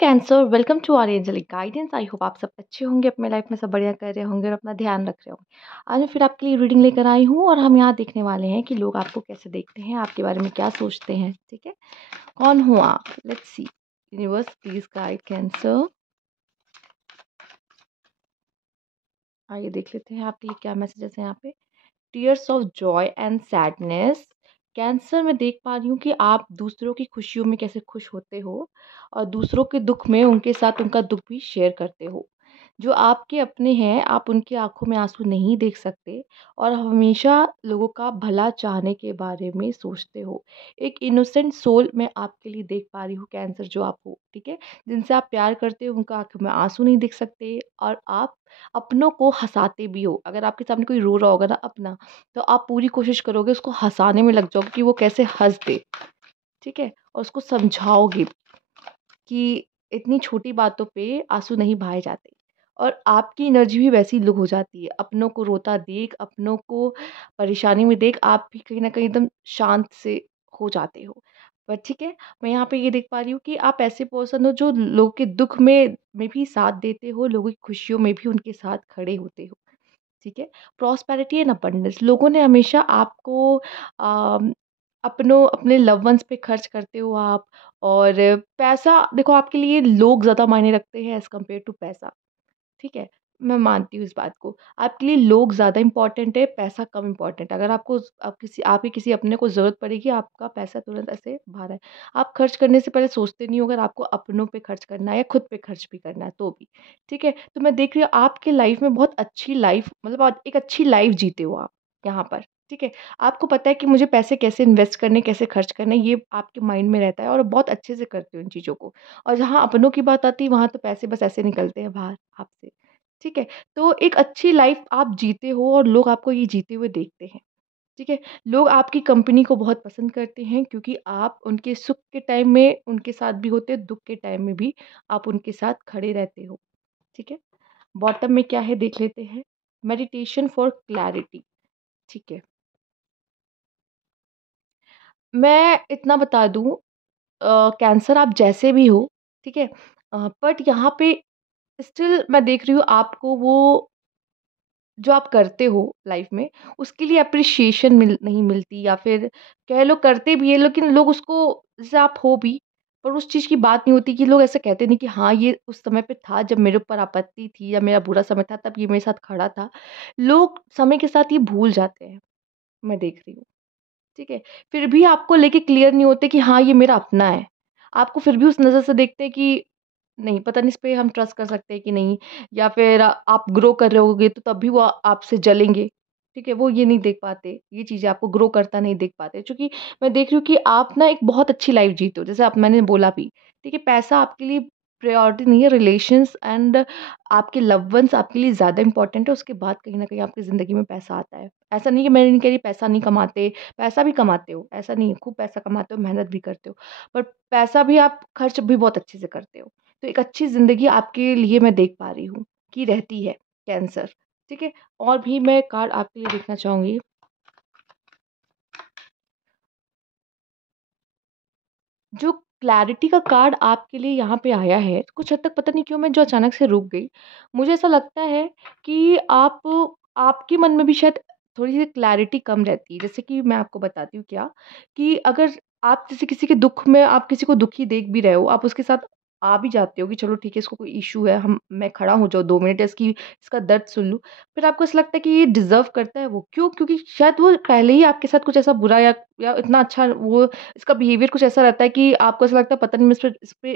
Cancer, welcome to our angelic guidance. I hope आप सब अच्छे होंगे, अपने लाइफ में सब बढ़िया कर रहे होंगे और अपना ध्यान रख रहे होंगे। आज मैं फिर आपके लिए रीडिंग लेकर आई हूँ और हम यहाँ देखने वाले हैं कि लोग आपको कैसे देखते हैं, आपके बारे में क्या सोचते हैं। ठीक है, कौन हो आप? Let's see. Universe please guide cancer. आइए देख लेते हैं आपके लिए क्या मैसेजेस हैं यहाँ पे। Tears of Joy and sadness. Cancer में देख पा रही हूँ कि आप दूसरों की खुशियों में कैसे खुश होते हो और दूसरों के दुख में उनके साथ उनका दुख भी शेयर करते हो। जो आपके अपने हैं, आप उनकी आंखों में आंसू नहीं देख सकते और हमेशा लोगों का भला चाहने के बारे में सोचते हो। एक इनोसेंट सोल मैं आपके लिए देख पा रही हूँ कैंसर, जो आप हो। ठीक है, जिनसे आप प्यार करते हो उनका आंखों में आंसू नहीं देख सकते और आप अपनों को हँसाते भी हो। अगर आपके सामने कोई रो रहा होगा ना अपना, तो आप पूरी कोशिश करोगे उसको हँसाने में लग जाओगे कि वो कैसे हँस दे। ठीक है, और उसको समझाओगे कि इतनी छोटी बातों पे आँसू नहीं बहाए जाते। और आपकी एनर्जी भी वैसी लो हो जाती है। अपनों को रोता देख, अपनों को परेशानी में देख, आप भी कहीं न कहीं एकदम शांत से हो जाते हो। पर ठीक है, मैं यहाँ पे ये देख पा रही हूँ कि आप ऐसे पर्सन हो जो लोगों के दुःख में भी साथ देते हो, लोगों की खुशियों में भी उनके साथ खड़े होते हो। ठीक है? प्रॉस्पेरिटी एंड अबंडेंस, लोगों ने हमेशा आपको अपने लव्ड वन्स पे खर्च करते हो आप। और पैसा देखो, आपके लिए लोग ज़्यादा मायने रखते हैं एज़ कम्पेयर टू पैसा। ठीक है? मैं मानती हूँ इस बात को। आपके लिए लोग ज़्यादा इम्पोर्टेंट है, पैसा कम इम्पोर्टेंट है। अगर आपके किसी अपने को ज़रूरत पड़ेगी, आपका पैसा तुरंत ऐसे बाहर है। आप खर्च करने से पहले सोचते नहीं हो, अगर आपको अपनों पे खर्च करना है या खुद पे खर्च भी करना है तो भी। ठीक है? तो मैं देख रही हूँ आपकी लाइफ़ में बहुत अच्छी लाइफ़, मतलब आप एक अच्छी लाइफ़ जीते हो आप यहाँ पर। ठीक है? आपको पता है कि मुझे पैसे कैसे इन्वेस्ट करने, कैसे खर्च करने, ये आपके माइंड में रहता है और बहुत अच्छे से करते हो इन चीज़ों को। और जहाँ अपनों की बात आती है, वहाँ तो पैसे बस ऐसे निकलते हैं बाहर आपसे। ठीक है? तो एक अच्छी लाइफ़ आप जीते हो और लोग आपको ये जीते हुए देखते हैं। ठीक है? लोग आपकी कंपनी को बहुत पसंद करते हैं क्योंकि आप उनके सुख के टाइम में उनके साथ भी होते हो, दुःख के टाइम में भी आप उनके साथ खड़े रहते हो। ठीक है? बॉटम में क्या है देख लेते हैं। Meditation for clarity. ठीक है? मैं इतना बता दूँ, कैंसर आप जैसे भी हो, ठीक है? बट यहाँ पे स्टिल मैं देख रही हूँ आपको वो जो आप करते हो लाइफ में, उसके लिए एप्रिशिएशन नहीं मिलती, या फिर कह लो करते भी हैं लेकिन लोग उसको, जैसे आप हो भी, पर उस चीज़ की बात नहीं होती कि लोग ऐसे कहते नहीं कि हाँ, ये उस समय पे था जब मेरे ऊपर आपत्ति थी या मेरा बुरा समय था तब ये मेरे साथ खड़ा था। लोग समय के साथ ये भूल जाते हैं, मैं देख रही हूँ। ठीक है? फिर भी आपको लेके क्लियर नहीं होते कि हाँ, ये मेरा अपना है। आपको फिर भी उस नज़र से देखते हैं कि नहीं, पता नहीं इस पे हम ट्रस्ट कर सकते हैं कि नहीं, या फिर आप ग्रो कर रहे होगे तो तब भी वो आपसे जलेंगे। ठीक है? वो ये नहीं देख पाते, ये चीज़ें आपको ग्रो करता नहीं देख पाते। चूँकि मैं देख रही हूँ कि आप ना एक बहुत अच्छी लाइफ़ जीते हो, जैसे आप मैंने बोला भी। ठीक है? पैसा आपके लिए प्रायोरिटी नहीं है, रिलेशंस एंड आपके लव्ड वन्स आपके लिए ज़्यादा इम्पोर्टेंट है, उसके बाद कहीं न कहीं आपकी ज़िंदगी में पैसा आता है। ऐसा नहीं है, मैं नहीं कह रही पैसा नहीं कमाते, पैसा भी कमाते हो, ऐसा नहीं है, खूब पैसा कमाते हो, मेहनत भी करते हो। बट पैसा भी आप खर्च भी बहुत अच्छे से करते हो। तो एक अच्छी ज़िंदगी आपके लिए मैं देख पा रही हूँ कि रहती है कैंसर। ठीक है? और भी मैं कार्ड आपके लिए देखना चाहूँगी। जो क्लैरिटी का कार्ड आपके लिए यहाँ पे आया है, कुछ हद तक पता नहीं क्यों मैं जो अचानक से रुक गई। मुझे ऐसा लगता है कि आपके मन में भी शायद थोड़ी-सी क्लैरिटी कम रहती है। जैसे कि मैं आपको बताती हूँ क्या, कि अगर आप जैसे किसी के दुःख में आप किसी को दुखी देख भी रहे हो, आप उसके साथ आ भी जाते हो कि चलो ठीक है, इसको कोई इश्यू है, हम मैं खड़ा हो जाऊँ 2 मिनट, इसका दर्द सुन लूँ। फिर आपको ऐसा लगता है कि ये डिज़र्व करता है वो। क्यों? क्योंकि शायद वो पहले ही आपके साथ कुछ ऐसा बुरा या इतना अच्छा वो, इसका बिहेवियर कुछ ऐसा रहता है कि आपको ऐसा लगता है पता नहीं मैं इस पे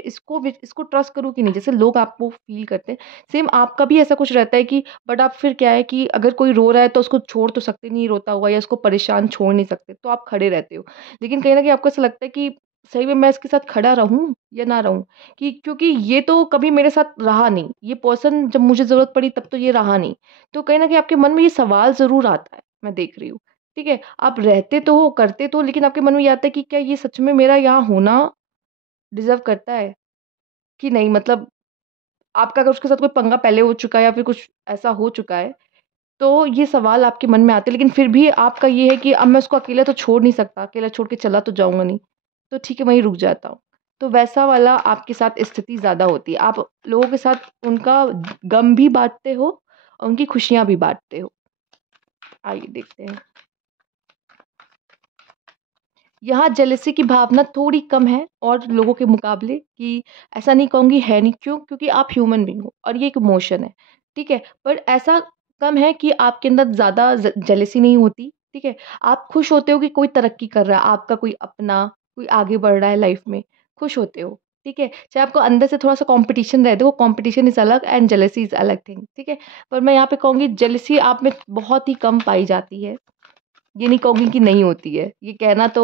इसको ट्रस्ट करूँ कि नहीं, जैसे लोग आपको फ़ील करते हैं, सेम आपका भी ऐसा कुछ रहता है कि, बट आप फिर क्या है कि अगर कोई रो रहा है तो उसको छोड़ तो सकते नहीं रोता हुआ, या उसको परेशान छोड़ नहीं सकते, तो आप खड़े रहते हो। लेकिन कहीं न कहीं आपको ऐसा लगता है कि सही में मैं इसके साथ खड़ा रहूँ या ना रहूँ? कि क्योंकि ये तो कभी मेरे साथ रहा नहीं, ये पर्सन जब मुझे ज़रूरत पड़ी तब तो ये रहा नहीं। तो कहीं न कहीं आपके मन में ये सवाल ज़रूर आता है, मैं देख रही हूँ। ठीक है? आप रहते तो हो, करते तो हो, लेकिन आपके मन में ये आता है कि क्या ये सच में मेरा यहाँ होना डिज़र्व करता है कि नहीं? मतलब आपका अगर उसके साथ कोई पंगा पहले हो चुका है या फिर कुछ ऐसा हो चुका है, तो ये सवाल आपके मन में आते हैं, लेकिन फिर भी आपका ये है कि अब मैं उसको अकेला तो छोड़ नहीं सकता, अकेला छोड़ के चला तो जाऊँगा नहीं। तो ठीक है, वहीं रुक जाता हूँ। तो वैसा वाला आपके साथ स्थिति ज़्यादा होती है। आप लोगों के साथ उनका गम भी बाँटते हो और उनकी खुशियाँ भी बाँटते हो। आइए देखते हैं। यहाँ जेलसी की भावना थोड़ी कम है और लोगों के मुकाबले, कि ऐसा नहीं कहूँगी है नहीं, क्यों? क्योंकि आप ह्यूमन बीइंग हो और ये एक इमोशन है, ठीक है? पर ऐसा कम है कि आपके अंदर ज़्यादा जेलसी नहीं होती, ठीक है? आप खुश होते हो कि कोई तरक्की कर रहा है, आपका कोई अपना, कोई आगे बढ़ रहा है लाइफ में, खुश होते हो, ठीक है? चाहे आपको अंदर से थोड़ा-सा कॉम्पिटिशन रहे, देखो कॉम्पिटिशन इज़ अलग एंड जेलसी इज़ अलग थिंग, ठीक है? पर मैं यहाँ पे कहूँगी जेलसी आप में बहुत ही कम पाई जाती है। ये नहीं कहूँगी कि नहीं होती है, ये कहना तो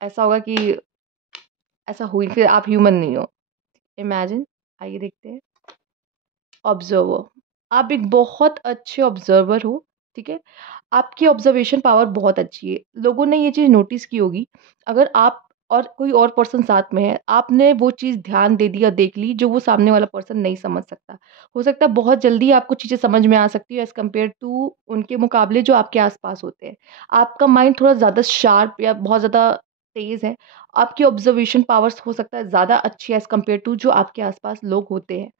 ऐसा होगा कि ऐसा हुई फिर आप ह्यूमन नहीं हो। इमेजिन, आइए देखते हैं। ऑब्जर्वर, आप एक बहुत अच्छे ऑब्जर्वर हो, ठीक है? आपकी ऑब्जर्वेशन पावर बहुत अच्छी है। लोगों ने ये चीज़ नोटिस की होगी, अगर आप और कोई और पर्सन साथ में है, आपने वो चीज़ ध्यान दे दी और देख ली जो वो सामने वाला पर्सन नहीं समझ सकता। हो सकता है बहुत जल्दी आपको चीज़ें समझ में आ सकती है एज़ कम्पेयर टू उनके मुकाबले जो आपके आस-पास होते हैं। आपका माइंड थोड़ा ज़्यादा शार्प या बहुत ज़्यादा तेज़ है। आपकी ऑब्जर्वेशन पावर्स हो सकता है ज़्यादा अच्छी है एज़ कम्पेयर टू जो आपके आस-पास लोग होते हैं।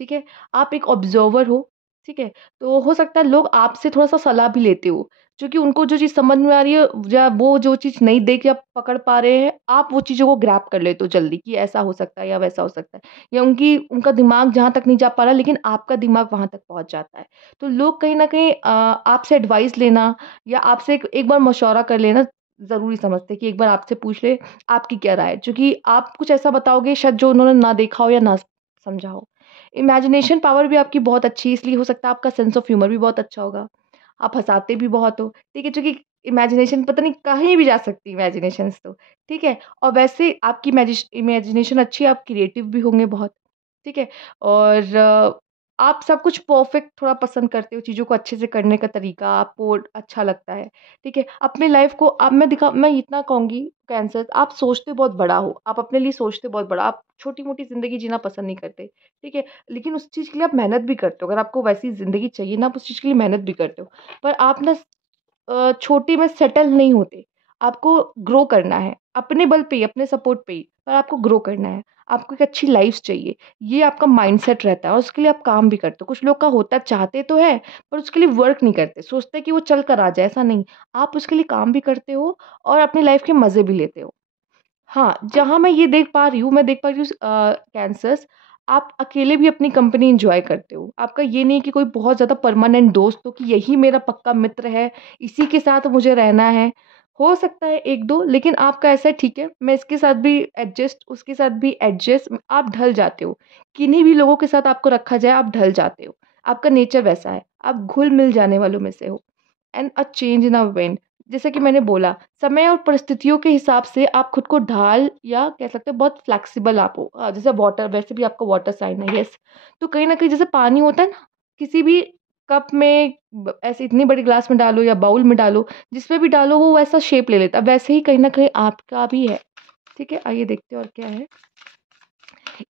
ठीक है? आप एक ऑब्ज़र्वर हो, ठीक है? तो हो सकता है लोग आपसे थोड़ा-सा सलाह भी लेते हो, क्योंकि उनको जो चीज़ समझ में आ रही है या वो जो चीज़ नहीं देख या पकड़ पा रहे हैं, आप वो चीज़ों को ग्रैब कर लेते हो जल्दी कि ऐसा हो सकता है या वैसा हो सकता है। या उनका दिमाग जहाँ तक नहीं जा पा रहा, लेकिन आपका दिमाग वहाँ तक पहुँच जाता है। तो लोग कहीं न कहीं आपसे एडवाइस लेना या आपसे एक एक बार मशवरा कर लेना ज़रूरी समझते हैं कि एक बार आपसे पूछ ले, आपकी क्या राय है? क्योंकि आप कुछ ऐसा बताओगे शायद जो उन्होंने ना देखा हो या ना समझा हो। इमेजिनेशन पावर भी आपकी बहुत अच्छी है, इसलिए हो सकता है आपका सेंस ऑफ ह्यूमर भी बहुत अच्छा होगा। आप हँसाते भी बहुत हो, ठीक है? क्योंकि इमेजिनेशन पता नहीं कहीं भी जा सकती है इमेजिनेशंस तो, ठीक है? और वैसे आपकी इमेजिनेशन अच्छी है, आप क्रिएटिव भी होंगे बहुत, ठीक है? और आप सब कुछ परफेक्ट थोड़ा पसंद करते हो, चीज़ों को अच्छे से करने का तरीका आपको अच्छा लगता है, ठीक है? अपनी लाइफ़ को अब मैं इतना कहूँगी कैंसर, आप सोचते बहुत बड़ा हो, आप अपने लिए सोचते बहुत बड़ा, आप छोटी-मोटी ज़िंदगी जीना पसंद नहीं करते, ठीक है? लेकिन उस चीज़ के लिए आप मेहनत भी करते हो, अगर आपको वैसी ज़िंदगी चाहिए ना, आप उस चीज़ के लिए मेहनत भी करते हो। पर आप ना छोटी में सेटल नहीं होते, आपको ग्रो करना है, अपने बल पे ही, अपने सपोर्ट पे ही, पर आपको ग्रो करना है, आपको एक अच्छी लाइफ़ चाहिए, ये आपका माइंडसेट रहता है और उसके लिए आप काम भी करते हो। कुछ लोग का होता है, चाहते तो हैं, पर उसके लिए वर्क नहीं करते, सोचते हैं कि वो चल कर आ जाए, ऐसा नहीं। आप उसके लिए काम भी करते हो और अपनी लाइफ़ के मज़े भी लेते हो। हाँ, जहाँ मैं ये देख पा रही हूँ, मैं देख पा रही हूँ कैंसर्स, आप अकेले भी अपनी कंपनी एन्जॉय करते हो। आपका ये नहीं है कि कोई बहुत ज़्यादा परमानेंट दोस्त हो कि यही मेरा पक्का मित्र है, इसी के साथ मुझे रहना है। हो सकता है 1-2, लेकिन आपका ऐसा है ठीक है, मैं इसके साथ भी एडजस्ट, उसके साथ भी एडजस्ट, आप ढल जाते हो। किन्हीं भी लोगों के साथ आपको रखा जाए, आप ढल जाते हो। आपका नेचर वैसा है, आप घुल-मिल जाने वालों में से हो। And a change in a wind, जैसे कि मैंने बोला, समय और परिस्थितियों के हिसाब से आप खुद को ढाल या कह सकते हो बहुत फ्लेक्सिबल आप हो। जैसे वाटर, वैसे भी आपका वाटर साइन है, यस। तो कहीं न कहीं जैसे पानी होता है ना, किसी भी कप में ऐसे इतनी बड़ी ग्लास में डालो या बाउल में डालो, जिसमें भी डालो वो वैसा शेप ले लेता है। वैसे ही कहीं न कहीं आपका भी है, ठीक है? आइए देखते हैं और क्या है।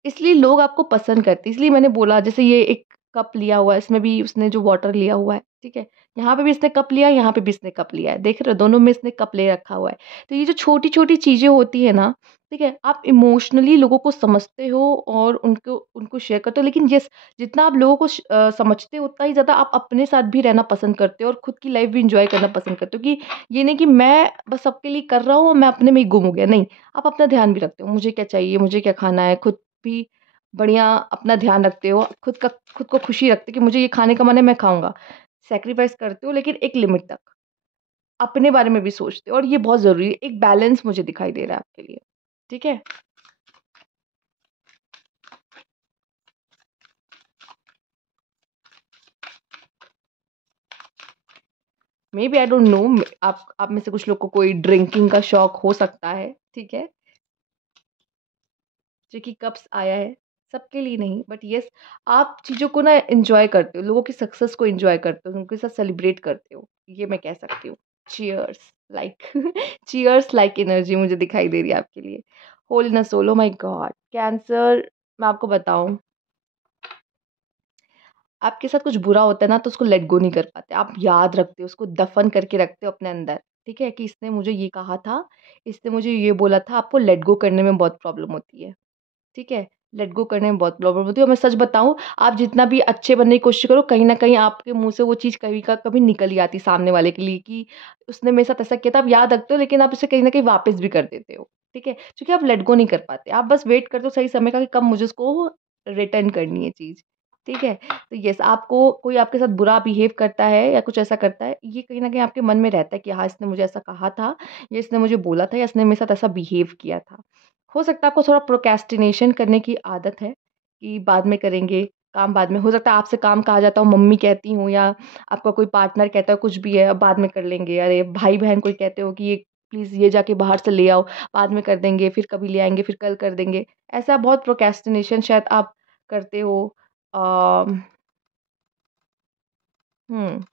इसलिए लोग आपको पसंद करते हैं, इसलिए मैंने बोला जैसे ये एक कप लिया हुआ है, इसमें भी उसने जो वाटर लिया हुआ है, ठीक है? यहाँ पे भी इसने कप लिया है, यहाँ पे भी इसने कप लिया है, देख रहे हो? दोनों में इसने कप ले रखा हुआ है। तो ये जो छोटी-छोटी चीज़ें होती हैं ना, ठीक है? आप इमोशनली लोगों को समझते हो और उनको उनको शेयर करते हो, लेकिन यस, जितना आप लोगों को समझते हो, उतना ही ज़्यादा आप अपने साथ भी रहना पसंद करते हो और खुद की लाइफ़ भी एन्जॉय करना पसंद करते हो कि ये नहीं कि मैं बस सबके लिए कर रहा हूँ और मैं अपने में ही गुम हो गया, नहीं। आप अपना ध्यान भी रखते हो, मुझे क्या चाहिए, मुझे क्या खाना है, खुद भी बढ़िया अपना ध्यान रखते हो, खुद को खुशी रखते हो कि मुझे ये खाने का मन है, मैं खाऊँगा। सैक्रिफ़ाइस करते हो लेकिन एक लिमिट तक। अपने बारे में भी सोचते हो और ये बहुत ज़रूरी है। एक बैलेंस मुझे दिखाई दे रहा है आपके लिए। ठीक है? मेबी आई डोंट नो, आप में से कुछ लोग को कोई ड्रिंकिंग का शौक हो सकता है, ठीक है? जो कि कब्ज़ आया है, सबके लिए नहीं, बट येस, आप चीज़ों को ना एन्जॉय करते हो, लोगों की सक्सेस को एन्जॉय करते हो, उनके साथ सेलिब्रेट करते हो, ये मैं कह सकती हूँ। Cheers like cheers like energy मुझे दिखाई दे रही है आपके लिए। Hole in a soul, oh my God! Cancer, मैं आपको बताऊँ, आपके साथ कुछ बुरा होता है ना तो उसको लेट गो नहीं कर पाते, आप याद रखते हो, उसको दफ़न करके रखते हो अपने अंदर। ठीक है? कि इसने मुझे ये कहा था, इसने मुझे ये बोला था, आपको लेट गो करने में बहुत प्रॉब्लम होती है। ठीक है? लेट गो करने में बहुत प्रॉब्लम होती है और मैं सच बताऊँ, आप जितना भी अच्छे बनने की कोशिश करो, कहीं न कहीं आपके मुँह से वो चीज़ कभी का कभी निकल ही आती है सामने वाले के लिए कि उसने मेरे साथ ऐसा किया था, आप याद रखते हो लेकिन आप उसे कहीं न कहीं वापस भी कर देते हो। ठीक है? क्योंकि आप लेट गो नहीं कर पाते। आप बस वेट करते हो सही समय का कि कब मुझे उसको रिटर्न करनी है चीज़। ठीक है? तो येस, आपको कोई आपके साथ बुरा बिहेव करता है या कुछ ऐसा करता है, ये कहीं न कहीं आपके मन में रहता है कि हाँ, इसने मुझे ऐसा कहा था या इसने मुझे बोला था या इसने मेरे साथ ऐसा बिहेव किया था। हो सकता है आपको थोड़ा प्रोक्रेस्टिनेशन करने की आदत है, कि बाद में करेंगे, काम बाद में हो सकता है आपसे काम कहा जाता हो, मम्मी कहती हों या आपका कोई पार्टनर कहता है कुछ भी है, अब बाद में कर लेंगे। अरे भाई-बहन कोई कहते हो कि ये प्लीज़ ये जाके बाहर से ले आओ, बाद में कर देंगे, फिर कभी ले आएँगे, फिर कल कर देंगे। ऐसा बहुत प्रोक्रेस्टिनेशन शायद आप करते हो। अ, हुँ।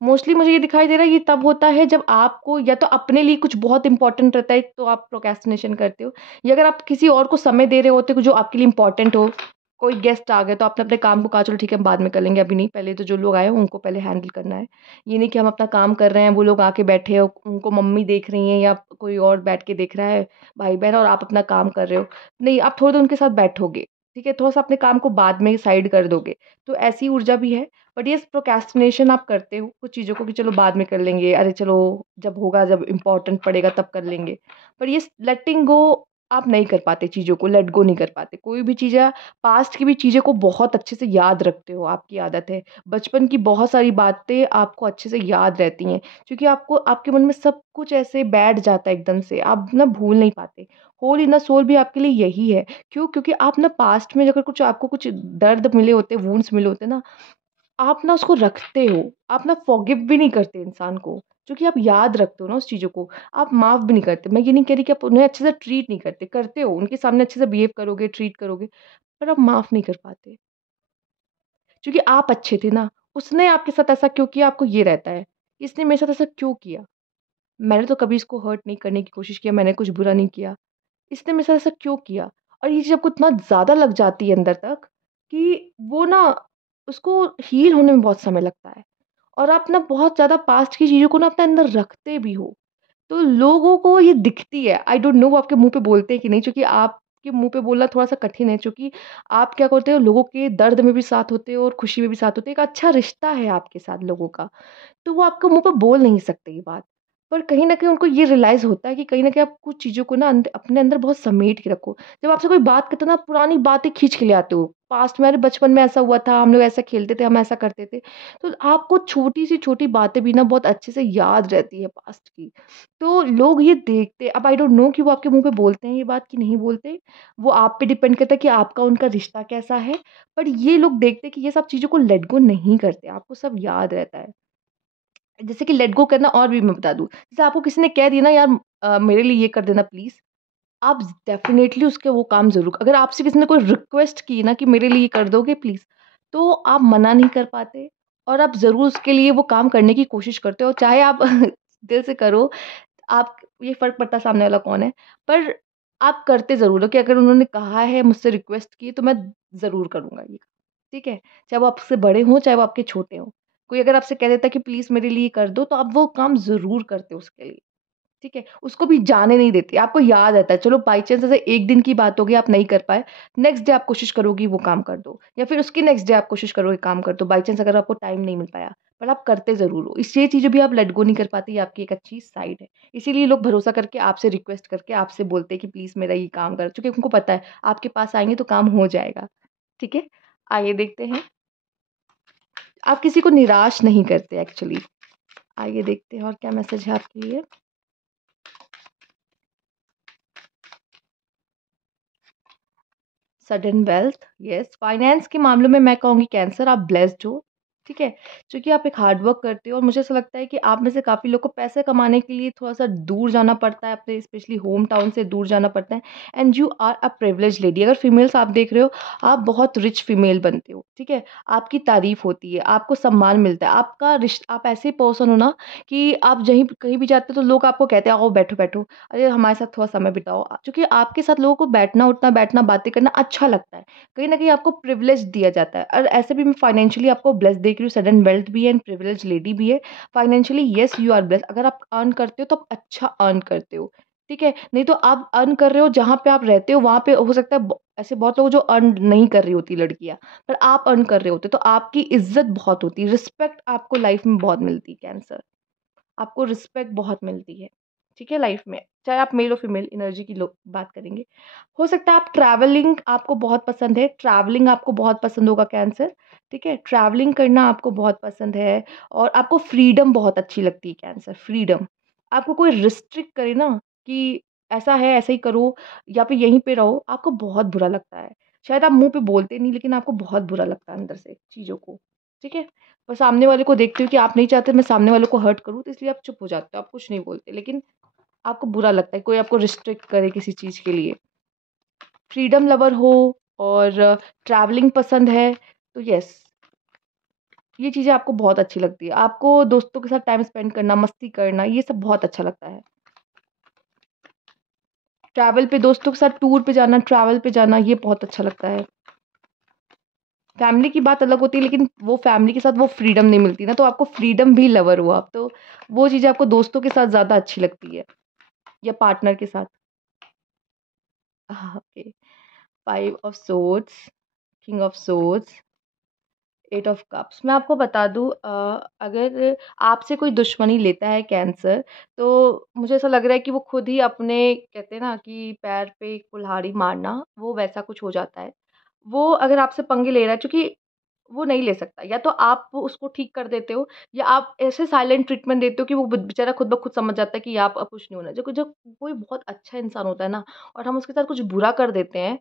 मोस्टली मुझे ये दिखाई दे रहा है ये तब होता है जब आपको या तो अपने लिए कुछ बहुत इम्पोर्टेंट रहता है तो आप प्रोक्रेस्टिनेशन करते हो, या अगर आप किसी और को समय दे रहे होते हो जो आपके लिए इम्पोर्टेंट हो। कोई गेस्ट आ गए तो आपने अपने काम को कहा चलो ठीक है हम बाद में कर लेंगे, अभी नहीं, पहले तो जो लोग आए हैं उनको पहले हैंडल करना है। ये नहीं कि हम अपना काम कर रहे हैं, वो लोग आके बैठे हो, उनको मम्मी देख रही हैं या कोई और बैठ के देख रहा है, भाई-बहन, और आप अपना काम कर रहे हो। नहीं, आप थोड़ी देर उनके साथ बैठोगे, ठीक है? थोड़ा-सा अपने काम को बाद में साइड कर दोगे। तो ऐसी ऊर्जा भी है। बट ये प्रोक्रेस्टिनेशन आप करते हो कुछ चीज़ों को कि चलो बाद में कर लेंगे, अरे चलो जब होगा, जब इम्पोर्टेंट पड़ेगा तब कर लेंगे। पर ये लेटिंग गो आप नहीं कर पाते चीज़ों को, लेट गो नहीं कर पाते। कोई भी चीज़ है, पास्ट की भी चीज़ों को बहुत अच्छे से याद रखते हो, आपकी आदत है। बचपन की बहुत सारी बातें आपको अच्छे से याद रहती हैं, क्योंकि आपको आपके मन में सब कुछ ऐसे बैठ जाता है एकदम से, आप ना भूल नहीं पाते। होल इन द सोल भी आपके लिए यही है। क्यों? क्योंकि आप ना पास्ट में अगर कुछ आपको कुछ दर्द मिले होते हैं, वुंड्स मिले होते हैं ना, आप ना उसको रखते हो, आप ना फ़ॉरगिव भी नहीं करते इंसान को, क्योंकि आप याद रखते हो ना उस चीज़ों को, आप माफ़ भी नहीं करते। मैं ये नहीं कह रही कि आप उन्हें अच्छे से ट्रीट नहीं करते, करते हो, उनके सामने अच्छे से बिहेव करोगे, ट्रीट करोगे, पर आप माफ़ नहीं कर पाते, क्योंकि आप अच्छे थे ना, उसने आपके साथ ऐसा क्यों किया, आपको ये रहता है, इसने मेरे साथ ऐसा क्यों किया? मैंने तो कभी इसको हर्ट नहीं करने की कोशिश किया, मैंने कुछ बुरा नहीं किया, इसने मेरे साथ ऐसा क्यों किया? और ये चीज़ आपको इतना ज़्यादा लग जाती है अंदर तक कि वो ना, उसको हील होने में बहुत समय लगता है। और आप ना बहुत ज़्यादा पास्ट की चीज़ों को ना अपने अंदर रखते भी हो, तो लोगों को ये दिखती है। आई डोंट नो वो आपके मुँह पे बोलते हैं कि नहीं, क्योंकि आपके मुँह पे बोलना थोड़ा-सा कठिन है, क्योंकि आप क्या करते हो, लोगों के दर्द में भी साथ होते हो और खुशी में भी साथ होते हो। एक अच्छा रिश्ता है आपके साथ लोगों का। तो वो आपके मुँह पे बोल नहीं सकते ये बात। पर कहीं न कहीं उनको ये रियलाइज़ होता है कि कहीं न कहीं आप कुछ चीज़ों को ना अपने अंदर बहुत समेट के रखो। जब आपसे कोई बात करता है ना, आप पुरानी बातें खींच के ले आते हो। पास्ट में, अरे बचपन में ऐसा हुआ था, हम लोग ऐसा खेलते थे, हम ऐसा करते थे। तो आपको छोटी से छोटी बातें भी ना बहुत अच्छे से याद रहती है पास्ट की। तो लोग ये देखते, अब आई डोंट नो कि वो आपके मुँह पे बोलते हैं ये बात कि नहीं बोलते। वो आप पे डिपेंड करता है कि आपका उनका रिश्ता कैसा है। पर ये लोग देखते हैं कि ये सब चीज़ों को लेट गो नहीं करते, आपको सब याद रहता है। जैसे कि लेट गो करना और भी मैं बता दूँ, जैसे आपको किसी ने कह दिया ना, यार मेरे लिए ये कर देना प्लीज़, आप डेफ़िनेटली उसके वो काम ज़रूर, अगर आपसे किसी ने कोई रिक्वेस्ट की ना कि मेरे लिए ये कर दोगे प्लीज़, तो आप मना नहीं कर पाते और आप ज़रूर उसके लिए वो काम करने की कोशिश करते हो। चाहे आप दिल से करो, आप, ये फ़र्क पड़ता है सामने वाला कौन है, पर आप करते ज़रूर हो कि अगर उन्होंने कहा है, मुझसे रिक्वेस्ट की, तो मैं ज़रूर करूँगा ये। ठीक है? चाहे वो आपसे बड़े हों, चाहे वो आपके छोटे हों। कोई अगर आपसे कह देता है कि प्लीज़ मेरे लिए कर दो, तो आप वो काम ज़रूर करते हो उसके लिए। ठीक है? उसको भी जाने नहीं देते। आपको याद रहता है, चलो बाय चांस ऐसे 1 दिन की बात होगी, आप नहीं कर पाए, नेक्स्ट डे आप कोशिश करोगी वो काम कर दो, या फिर उसके नेक्स्ट डे आप कोशिश करोगे काम कर दो, बाय चांस अगर आपको टाइम नहीं मिल पाया, पर आप करते ज़रूर हो। इस ये चीज़ें भी आप लेट गो नहीं कर पाते, ये आपकी एक अच्छी साइड है। इसीलिए लोग भरोसा करके आपसे रिक्वेस्ट करके आपसे बोलते हैं कि प्लीज़ मेरा ये काम कर, क्योंकि उनको पता है आपके पास आएँगे तो काम हो जाएगा। ठीक है? आइए देखते हैं, आप किसी को निराश नहीं करते एक्चुअली। आइए देखते हैं और क्या मैसेज है आपके लिए। सडन वेल्थ, यस, फाइनेंस के मामलों में मैं कहूँगी कैंसर आप ब्लेस्ड हो, ठीक है? क्योंकि आप एक हार्ड वर्क करते हो और मुझे ऐसा लगता है कि आप में से काफ़ी लोग को पैसे कमाने के लिए थोड़ा-सा दूर जाना पड़ता है, अपने स्पेशली होम टाउन से दूर जाना पड़ता है, and you are a privileged lady. अगर फीमेल्स आप देख रहे हो, आप बहुत रिच फीमेल बनते हो, ठीक है? आपकी तारीफ़ होती है, आपको सम्मान मिलता है, आपका आप ऐसे पर्सन हो ना कि आप जहीं कहीं भी जाते हो तो लोग आपको कहते हैं, आओ बैठो-बैठो। अरे हमारे साथ थोड़ा समय बिताओ, क्योंकि आपके साथ लोगों को बैठना उठना बैठना बातें करना अच्छा लगता है, कहीं ना कहीं आपको प्रिविलेज दिया जाता है, और ऐसे भी मैं फाइनेंशियली आपको ब्लेस देख देख रही हूँ सडन वेल्थ भी है एंड प्रिविलेज लेडी भी है। Financially yes you are blessed, अगर आप अर्न करते हो तो आप अच्छा अर्न करते हो, ठीक है। नहीं तो आप अर्न कर रहे हो जहाँ पे आप रहते हो वहाँ पे हो सकता है ऐसे बहुत लोग जो अर्न नहीं कर रही होती लड़कियाँ, पर आप अर्न कर रहे होते तो आपकी इज्जत बहुत होती, रिस्पेक्ट आपको लाइफ में बहुत मिलती। कैंसर, आपको रिस्पेक्ट बहुत मिलती है, ठीक है, लाइफ में, चाहे आप मेल और फीमेल एनर्जी की लोग बात करेंगे। हो सकता है आप ट्रैवलिंग आपको बहुत पसंद है, ट्रैवलिंग आपको बहुत पसंद होगा कैंसर, ठीक है, ट्रैवलिंग करना आपको बहुत पसंद है और आपको फ्रीडम बहुत अच्छी लगती है कैंसर, फ्रीडम। आपको कोई रिस्ट्रिक्ट करे ना कि ऐसा है ऐसे ही करो या फिर यहीं पे रहो, आपको बहुत बुरा लगता है। शायद आप मुंह पे बोलते नहीं लेकिन आपको बहुत बुरा लगता है अंदर से चीज़ों को, ठीक है। और सामने वाले को देखते हो कि आप नहीं चाहते मैं सामने वाले को हर्ट करूँ, तो इसलिए आप चुप हो जाते हो, आप कुछ नहीं बोलते, लेकिन आपको बुरा लगता है कोई आपको रिस्ट्रिक्ट करे किसी चीज़ के लिए। फ्रीडम लवर हो और ट्रैवलिंग पसंद है तो यस, ये चीज़ें आपको बहुत अच्छी लगती है। आपको दोस्तों के साथ टाइम स्पेंड करना, मस्ती करना, ये सब बहुत अच्छा लगता है। ट्रैवल पे दोस्तों के साथ टूर पे जाना, ट्रैवल पे जाना, ये बहुत अच्छा लगता है। फैमिली की बात अलग होती है लेकिन वो फैमिली के साथ वो फ्रीडम नहीं मिलती ना, तो आपको फ्रीडम भी लवर हो आप, तो वो चीज़ें आपको दोस्तों के साथ ज़्यादा अच्छी लगती है या पार्टनर के साथ। Okay, 5 of swords, king of swords, 8 of cups. मैं आपको बता दूँ अगर आपसे कोई दुश्मनी लेता है कैंसर, तो मुझे ऐसा लग रहा है कि वो खुद ही अपने कहते हैं ना कि पैर पे कुल्हाड़ी मारना, वो वैसा कुछ हो जाता है। वो अगर आपसे पंगे ले रहा है क्योंकि वो नहीं ले सकता, या तो आप उसको ठीक कर देते हो या आप ऐसे साइलेंट ट्रीटमेंट देते हो कि वो बेचारा खुद ब खुद समझ जाता है कि आप अब कुछ नहीं होना। जब जब कोई बहुत अच्छा इंसान होता है ना और हम उसके साथ कुछ बुरा कर देते हैं,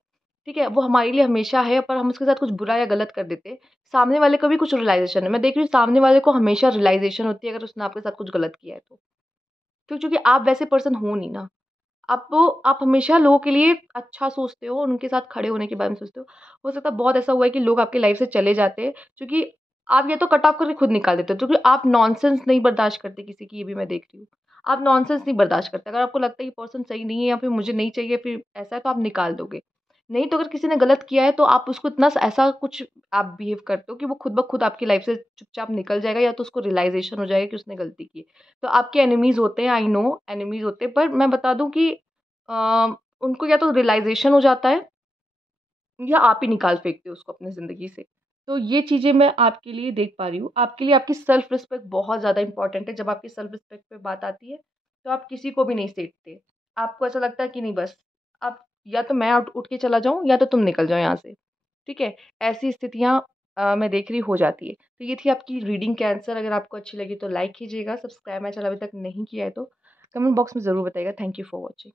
ठीक है? वो हमारे लिए हमेशा है पर हम उसके साथ कुछ बुरा या गलत कर देते हैं, सामने वाले को भी कुछ रियलाइज़ेशन है। मैं देख रही हूँ सामने वाले को हमेशा रियलाइज़ेशन होती है अगर उसने आपके साथ कुछ गलत किया है तो। क्यों? क्योंकि आप वैसे पर्सन हो नहीं ना। आप हमेशा लोगों के लिए अच्छा सोचते हो, उनके साथ खड़े होने के बारे में सोचते हो। हो सकता है बहुत ऐसा हुआ है कि लोग आपकी लाइफ़ से चले जाते हैं क्योंकि आप या तो कट ऑफ करके खुद निकाल देते हो क्योंकि आप नॉनसेंस नहीं बर्दाश्त करते किसी की, ये भी मैं देख रही हूँ। आप नॉनसेंस नहीं बर्दाश्त करते। अगर आपको लगता है ये पर्सन सही नहीं है या फिर मुझे नहीं चाहिए फिर ऐसा है तो आप निकाल दोगे। नहीं तो अगर किसी ने गलत किया है तो आप उसको इतना ऐसा कुछ आप बिहेव करते हो कि वो खुद ब खुद आपकी लाइफ़ से चुपचाप निकल जाएगा या तो उसको रियलाइज़ेशन हो जाएगा कि उसने गलती की है। तो आपके एनिमीज़ होते हैं, आई नो एनिमीज़ होते हैं, पर मैं बता दूँ कि उनको या तो रियलाइज़ेशन हो जाता है या आप ही निकाल फेंकते हो उसको अपनी ज़िंदगी से। तो ये चीज़ें मैं आपके लिए देख पा रही हूँ। आपके लिए आपकी सेल्फ रिस्पेक्ट बहुत ज़्यादा इम्पोर्टेंट है। जब आपकी सेल्फ रिस्पेक्ट पे बात आती है, तो आप किसी को भी नहीं सेकते। आपको ऐसा लगता है कि नहीं बस, अब या तो मैं उठ उठ के चला जाऊँ या तो तुम निकल जाओ यहाँ से। ठीक है? ऐसी स्थितियाँ मैं देख रही हो जाती है। तो ये थी आपकी रीडिंग कैंसर। अगर आपको अच्छी लगी तो लाइक कीजिएगा, सब्सक्राइब मेरा चैनल अभी तक नहीं किया है तो कमेंट बॉक्स में ज़रूर बताइएगा। Thank you for watching.